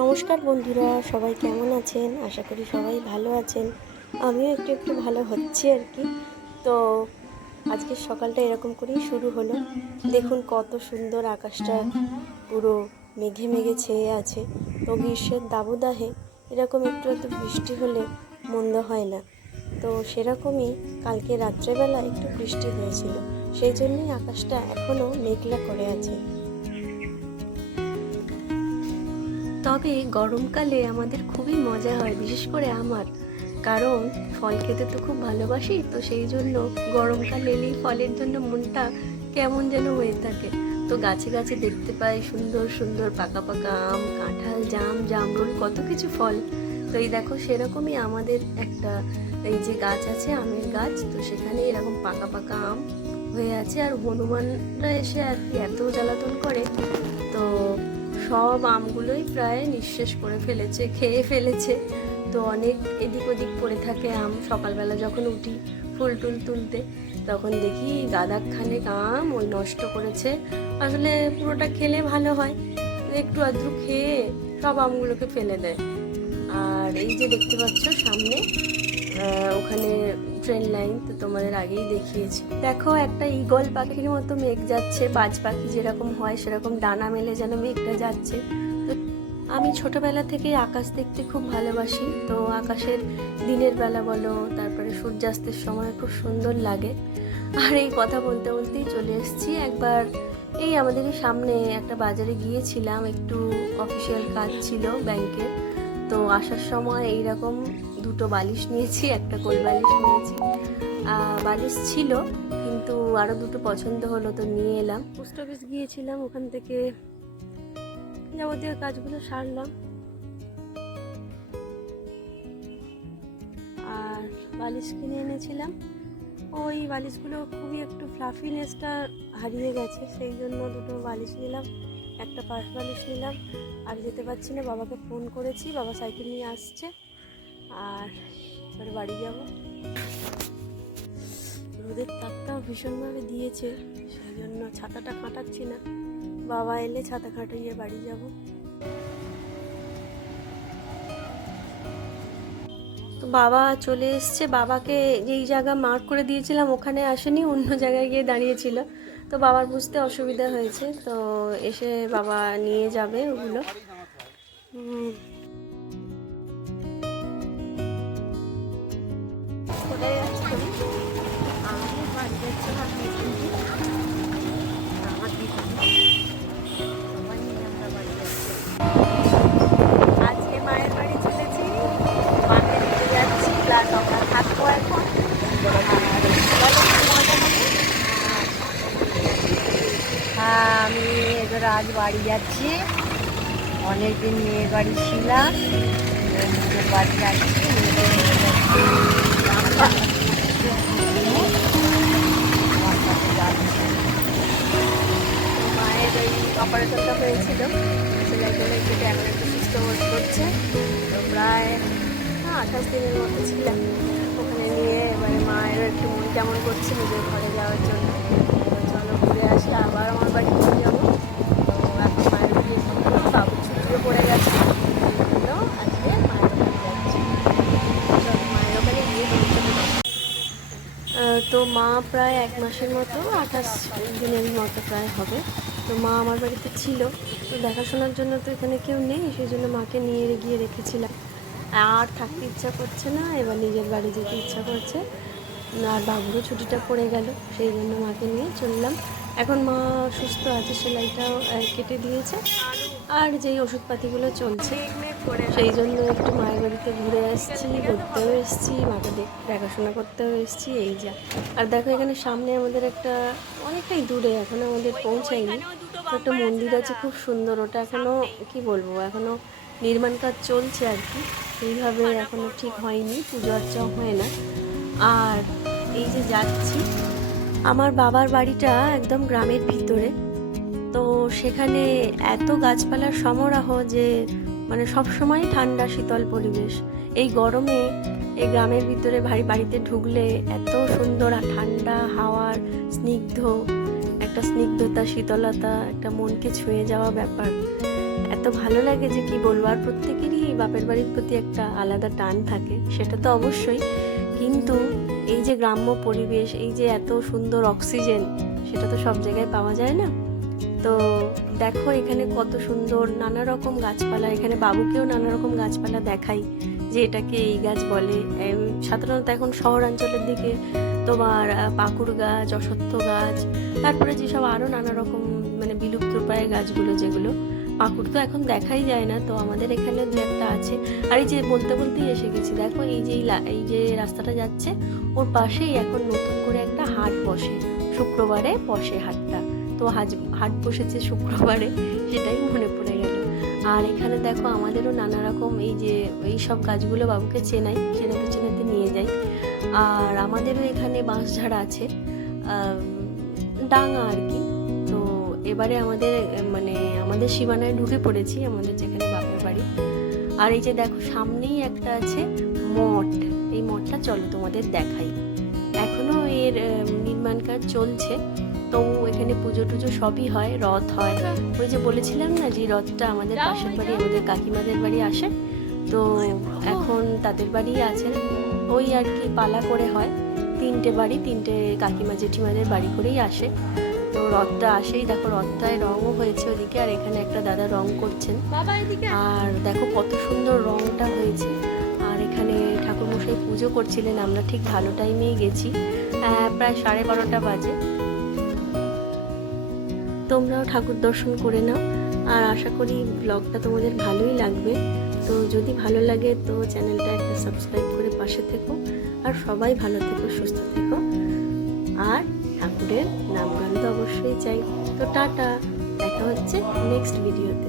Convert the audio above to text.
নমস্কার বন্ধুরা, সবাই কেমন আছেন? আশা করি সবাই ভালো আছেন। আমিও একটু একটু ভালো হচ্ছি আর কি। তো আজকের সকালটা এরকম করেই শুরু হলো। দেখুন কত সুন্দর আকাশটা পুরো মেঘে মেঘে ছেয়ে আছে। তো গ্রীষ্মের দাবদাহে এরকম একটু একটু বৃষ্টি হলে মন্দ হয় না। তো সেরকমই কালকে রাত্রেবেলা একটু বৃষ্টি হয়েছিল। সেই জন্যই আকাশটা এখনও মেঘলা করে আছে। তবে গরমকালে আমাদের খুবই মজা হয়, বিশেষ করে আমার। কারণ ফল খেতে তো খুব ভালোবাসি, তো সেই জন্য গরমকাল এলেই ফলের জন্য মনটা কেমন যেন হয়ে থাকে। তো গাছে গাছে দেখতে পাই সুন্দর সুন্দর পাকা পাকা আম, কাঁঠাল, জাম, জামরুল, কত কিছু ফল। তো এই দেখো সেরকমই আমাদের একটা এই যে গাছ আছে, আমের গাছ, তো সেখানে এরকম পাকা পাকা আম হয়ে আছে। আর হনুমানরা এসে আর কি এত জ্বালাতন করে, তো সব আমগুলোই প্রায় নিঃশেষ করে ফেলেছে, খেয়ে ফেলেছে। তো অনেক এদিক ওদিক পড়ে থাকে আম। সকালবেলা যখন উঠি ফুল টুল তুলতে, তখন দেখি গাদা খানেক আম ওই নষ্ট করেছে। আসলে পুরোটা খেলে ভালো হয়, একটু আধটু খেয়ে সব আমগুলোকে ফেলে দেয়। আর এই যে দেখতে পাচ্ছ সামনে ওখানে ট্রেন লাইন তো তোমাদের আগেই দেখিয়েছি। দেখো, একটা ঈগল পাখির মতো মেঘ যাচ্ছে বাজ পাখি যেরকম হয় সেরকম ডানা মেলে যেন মেঘটা যাচ্ছে। তো আমি ছোটবেলা থেকে আকাশ দেখতে খুব ভালোবাসি। তো আকাশের দিনের বেলা বলো, তারপরে সূর্যাস্তের সময় খুব সুন্দর লাগে। আর এই কথা বলতে বলতেই চলে এসেছি। একবার এই আমাদের সামনে একটা বাজারে গিয়েছিলাম, একটু অফিসিয়াল কাজ ছিল ব্যাংকের তো আসার সময় এইরকম দুটো বালিশ নিয়েছি, একটা কোল বালিশ নিয়েছি। বালিশ ছিল, কিন্তু আরও দুটো পছন্দ হলো তো নিয়ে এলাম। পোস্ট অফিস গিয়েছিলাম ওখান থেকে। যাবতীয় কাজগুলো সারলাম। আর বালিশ কিনে এনেছিলাম। ওই বালিশগুলো খুবই একটু ফ্লাফিনেসটা হারিয়ে গেছে, সেই জন্য দুটো বালিশ নিলাম, একটা পাশ বালিশ নিলাম। আর যেতে পারছি না, বাবাকে ফোন করেছি, বাবা সাইকেল নিয়ে আসছে। আর এবারে বাড়ি যাব। রোদের তাপটাও ভীষণভাবে দিয়েছে সেই জন্য ছাতাটা কাটাচ্ছি না। বাবা এলে ছাতা কাটাইয়ে বাড়ি যাব। তো বাবা চলে এসছে। বাবাকে যেই জায়গা মার্ক করে দিয়েছিলাম ওখানে আসেনি অন্য জায়গায় গিয়ে দাঁড়িয়েছিল। তো বাবার বুঝতে অসুবিধা হয়েছে তো এসে বাবা নিয়ে যাবে ওগুলো। বাড়ি যাচ্ছি। অনেকদিন মেয়ের বাড়ি ছিলাম। বাড়ি যাচ্ছি, মায়ের ওই অপারেশনটা হয়েছিল সেলাই করে কেটে এখন একটু সুস্থ বোধ করছে তো প্রায় আঠাশ দিনের মতো ছিলাম ওখানে নিয়ে এবারে মায়েরও একটু মন কেমন করছে নিজের ঘরে যাওয়ার জন্য চলো ঘুরে আসি আবার আমার বাড়ি চলে যাব তো এখন মায়ের বিয়ে বাবু ছুটিও পড়ে গেছে তো আজকে মায়ের ওখানে যাচ্ছি চলো মায়ের ওখানে গিয়ে পৌঁছতে আহ, তো মা প্রায় এক মাসের মতো আঠাশ দিনের মতো প্রায় হবে। তো মা আমার বাড়িতে ছিল। তো দেখাশোনার জন্য তো এখানে কেউ নেই, সেই জন্য মাকে নিয়ে গিয়ে রেখেছিলাম। আর থাকতে ইচ্ছা করছে না, এবার নিজের বাড়ি যেতে ইচ্ছা করছে। আর বাবুরও ছুটিটা পড়ে গেল, সেই জন্য মাকে নিয়ে চললাম। এখন মা সুস্থ আছে, সেলাইটাও কেটে দিয়েছে। আর যেই ওষুধপাতিগুলো চলছে, সেই জন্য একটু মায়ের বাড়িতে ঘুরে আসছি, ঘুরতেও এসেছি, মাকে দেখ- দেখাশোনা করতেও এসেছি, এই যা। আর দেখো এখানে সামনে আমাদের একটা অনেকটাই দূরে, এখনও আমাদের পৌঁছায়নি। একটা মন্দির আছে খুব সুন্দর, ওটা এখনও, কি বলব, এখনও নির্মাণ কাজ চলছে আর কি। সেইভাবে এখনও ঠিক হয়নি, পুজো অর্চাও হয় না। আর এই যে যাচ্ছি, আমার বাবার বাড়িটা একদম গ্রামের ভিতরে। তো সেখানে এত গাছপালার সমারোহ যে মানে সব সময় ঠান্ডা, শীতল পরিবেশ। এই গরমে এই গ্রামের ভিতরে ভারী বাড়িতে ঢুকলে এত সুন্দর ঠান্ডা, হাওয়ার, স্নিগ্ধ, একটা স্নিগ্ধতা, শীতলতা, একটা মনকে ছুঁয়ে যাওয়া ব্যাপার। এত ভালো লাগে যে কি বলব, আর প্রত্যেকেরই বাপের বাড়ির প্রতি একটা আলাদা টান থাকে, সেটা তো অবশ্যই। কিন্তু এই যে গ্রাম্য পরিবেশ, এই যে এত সুন্দর অক্সিজেন, সেটা তো সব জায়গায় পাওয়া যায় না। তো দেখো এখানে কত সুন্দর নানা রকম গাছপালা, এখানে বাবুকেও নানা রকম গাছপালা দেখাই যে এটাকে এই গাছ বলে। সাধারণত এখন শহরাঞ্চলের দিকে তোমার পাকুড় গাছ অসত্য গাছ, তারপরে যেসব আরও নানা রকম মানে বিলুপ্ত প্রায় গাছগুলো যেগুলো, পাকুড় তো এখন দেখাই যায় না। তো আমাদের এখানে দু একটা আছে। আর এই যে বলতে বলতেই এসে গেছি, দেখো এই যে এই যে রাস্তাটা যাচ্ছে, ওর পাশেই এখন নতুন করে একটা হাট বসে, শুক্রবারে বসে হাটটা। তো হাজ, হাট বসেছে শুক্রবারে, সেটাই মনে পড়ে গেল। আর এখানে দেখো আমাদেরও নানা রকম এই যে, এই সব গাছগুলো বাবুকে চেনাই, চেনাতে চেনাতে নিয়ে যাই। আর আমাদেরও এখানে বাঁশঝাড় আছে ডাঙা আর কি। তো এবারে আমাদের মানে আমাদের সীমানায় ঢুকে পড়েছি, আমাদের যেখানে বাপের বাড়ি। আর এই যে দেখো, সামনেই একটা আছে মঠ। এই মঠটা চলো তোমাদের দেখাই। এখনও এর নির্মাণ কাজ চলছে। তো এখানে পুজো টুজো সবই হয় রথ হয়। ওই যে বলেছিলাম না যে রথটা আমাদের পাশের বাড়ি আমাদের কাকিমাদের বাড়ি আসে। তো এখন তাদের বাড়ি আছে। ওই আর কি পালা করে হয়। তিনটে বাড়ি তিনটে কাকিমা জেঠিমাদের বাড়ি করেই আসে। তো রথটা আসেই। দেখো রথটায় রঙও হয়েছে ওদিকে আর এখানে একটা দাদা রং করছেন। আর দেখো কত সুন্দর রংটা হয়েছে। আর এখানে ঠাকুরমশাই পুজো করছিলেন। আমরা ঠিক ভালো টাইমেই গেছি। প্রায় সাড়ে বারোটা বাজে। তোমরাও ঠাকুর দর্শন করে নাও। আর আশা করি ব্লগটা তোমাদের ভালোই লাগবে। তো যদি ভালো লাগে তো চ্যানেলটা একটা সাবস্ক্রাইব করে পাশে থেকো। আর সবাই ভালো থেকো, সুস্থ থেকো। আর ঠাকুরের নাম গান তো অবশ্যই চাই। তো টাটা, দেখা হচ্ছে নেক্সট ভিডিওতে